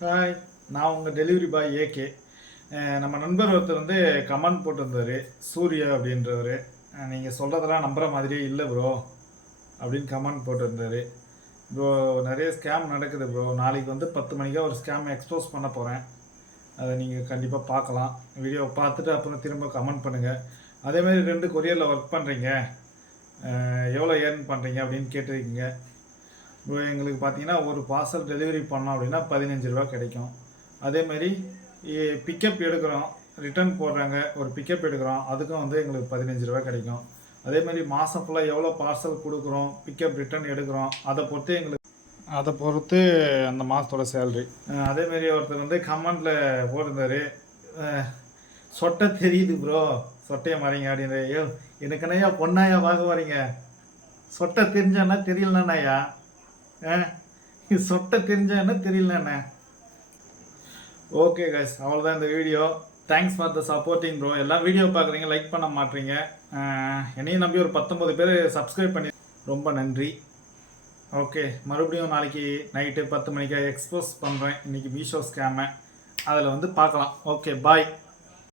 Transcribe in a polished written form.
Hi, நான் உங்கள் delivery boy AK. நம்ம நண்பர் ஒருத்தர் வந்து கமெண்ட் போட்டிருந்தாரு, சூர்யா அப்படின்றவர். நீங்கள் சொல்கிறதெல்லாம் நம்புகிற மாதிரியே இல்லை ப்ரோ அப்படின்னு கமெண்ட் போட்டிருந்தாரு. ப்ரோ, நிறைய ஸ்கேம் நடக்குது ப்ரோ. நாளைக்கு வந்து 10 மணிக்காக ஒரு ஸ்கேம் எக்ஸ்போஸ் பண்ண போகிறேன். அதை நீங்கள் கண்டிப்பாக பார்க்கலாம். வீடியோவை பார்த்துட்டு அப்புறம் திரும்ப கமெண்ட் பண்ணுங்கள். அதேமாதிரி 2 கொரியரில் ஒர்க் பண்ணுறீங்க, எவ்வளோ ஏர்ன் பண்ணுறீங்க அப்படின்னு கேட்டிருக்கீங்க. இப்போ எங்களுக்கு பார்த்தீங்கன்னா ஒரு பார்சல் டெலிவரி பண்ணோம் அப்படின்னா 15 ரூபா கிடைக்கும். அதேமாதிரி பிக்கப் எடுக்கிறோம், ரிட்டர்ன் போடுறாங்க, ஒரு பிக்கப் எடுக்கிறோம், அதுக்கும் வந்து எங்களுக்கு 15 ரூபா கிடைக்கும். அதேமாதிரி மாதம் ஃபுல்லாக எவ்வளோ பார்சல் கொடுக்குறோம், பிக்கப் ரிட்டர்ன் எடுக்கிறோம், அதை பொறுத்து அந்த மாதத்தோட சேல்ரி. அதேமாரி ஒருத்தர் வந்து கமெண்டில் போட்டிருந்தார், சொட்டை தெரியுது ப்ரோ, சொட்டையை மாறிங்க அப்படின்னு. எனக்குனையா பொண்ணாயா பார்க்க வரீங்க? சொட்டை தெரிஞ்சானா தெரியலனாயா? சொட்டை தெரிஞ்சா என்ன தெரியலண்ணே. ஓகே கைஸ், அவ்வளோதான் இந்த video. Thanks for the supporting bro. எல்லாம் வீடியோ பார்க்குறீங்க, லைக் பண்ண மாட்டீங்க. என்னையும் நம்பி ஒரு 19 பேர் சப்ஸ்கிரைப் பண்ணி ரொம்ப நன்றி. ஓகே, மறுபடியும் நாளைக்கு நைட்டு 10 மணிக்கு எக்ஸ்போஸ் பண்ணுறேன். இன்றைக்கி மீஷோ ஸ்கேமை அதில் வந்து பார்க்கலாம். ஓகே, பாய்.